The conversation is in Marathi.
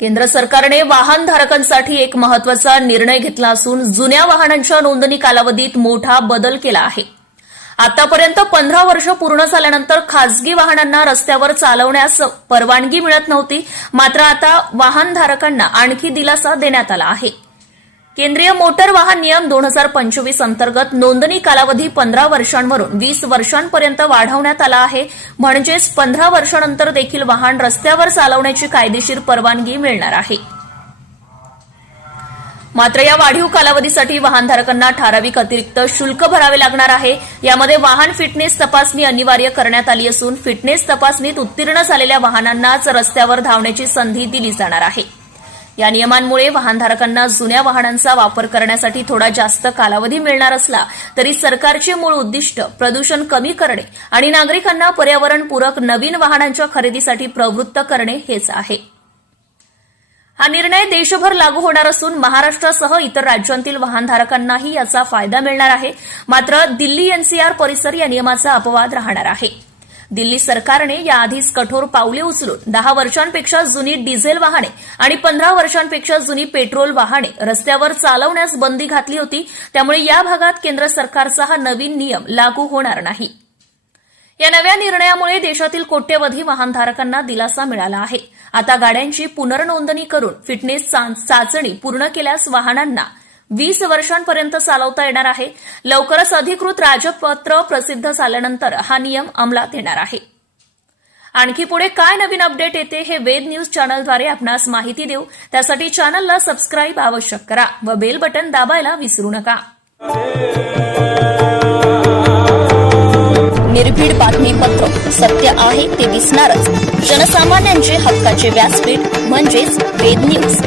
केंद्र सरकारने वाहनधारकांसाठी एक महत्त्वाचा निर्णय घेतला असून जुन्या वाहनांच्या नोंदणी कालावधीत मोठा बदल केला आहे. आतापर्यंत पंधरा वर्ष पूर्ण झाल्यानंतर खासगी वाहनांना रस्त्यावर चालवण्यास परवानगी मिळत नव्हती मात्र आता वाहनधारकांना आणखी दिलासा देण्यात आला आहे. केंद्रीय मोटर वाहन नियम दोन हजार पंचवीस अंतर्गत नोंदणी कालावधी पंधरा वर्षांवरून वीस वर्षांपर्यंत वाढवण्यात आला आहे. म्हणजेच पंधरा वर्षानंतर देखील वाहन रस्त्यावर चालवण्याची कायदेशीर परवानगी मिळणार आहे. मात्र या वाढीव कालावधीसाठी वाहनधारकांना ठराविक अतिरिक्त शुल्क भरावे लागणार आहे. यामध्ये वाहन फिटनेस तपासणी अनिवार्य करण्यात आली असून फिटनेस तपासणीत उत्तीर्ण झालेल्या वाहनांनाच रस्त्यावर धावण्याची संधी दिली जाणार आहे. या नियमांमुळे वाहनधारकांना जुन्या वाहनांचा वापर करण्यासाठी थोडा जास्त कालावधी मिळणार असला तरी सरकारचे मूळ उद्दिष्ट प्रदूषण कमी करणे आणि नागरिकांना पर्यावरणपूरक नवीन वाहनांच्या खरेदीसाठी प्रवृत्त करणे हेच आहे. हा निर्णय देशभर लागू होणार असून महाराष्ट्रासह इतर राज्यांतील वाहनधारकांनाही याचा फायदा मिळणार आहे. मात्र दिल्ली एनसीआर परिसर या नियमाचा अपवाद राहणार आहे. दिल्ली सरकारने याआधीच कठोर पावले उचलून दहा वर्षांपेक्षा जुनी डिझेल वाहने आणि पंधरा वर्षांपेक्षा जुनी पेट्रोल वाहने रस्त्यावर चालवण्यास बंदी घातली होती. त्यामुळे या भागात केंद्र सरकारचा हा नवीन नियम लागू होणार नाही. या नव्या निर्णयामुळे देशातील कोट्यवधी वाहनधारकांना दिलासा मिळाला आहे. आता गाड्यांची पुनर्नोंदणी करून फिटनेस चाचणी पूर्ण केल्यास वाहनांना वीस वर्षांपर्यंत चालवता येणार आहे. लवकरच अधिकृत राजपत्र प्रसिद्ध झाल्यानंतर हा नियम अंमलात येणार आहे. आणखी पुढे काय नवीन अपडेट येते हे वेद न्यूज चॅनलद्वारे आपणास माहिती देऊ. त्यासाठी चॅनलला सबस्क्राईब आवश्यक करा व बेल बटन दाबायला विसरू नका. निर्भीड बातमीपत्र सत्य आहे ते दिसणारच. जनसामान्यांचे हक्काचे व्यासपीठ म्हणजेच वेद न्यूज.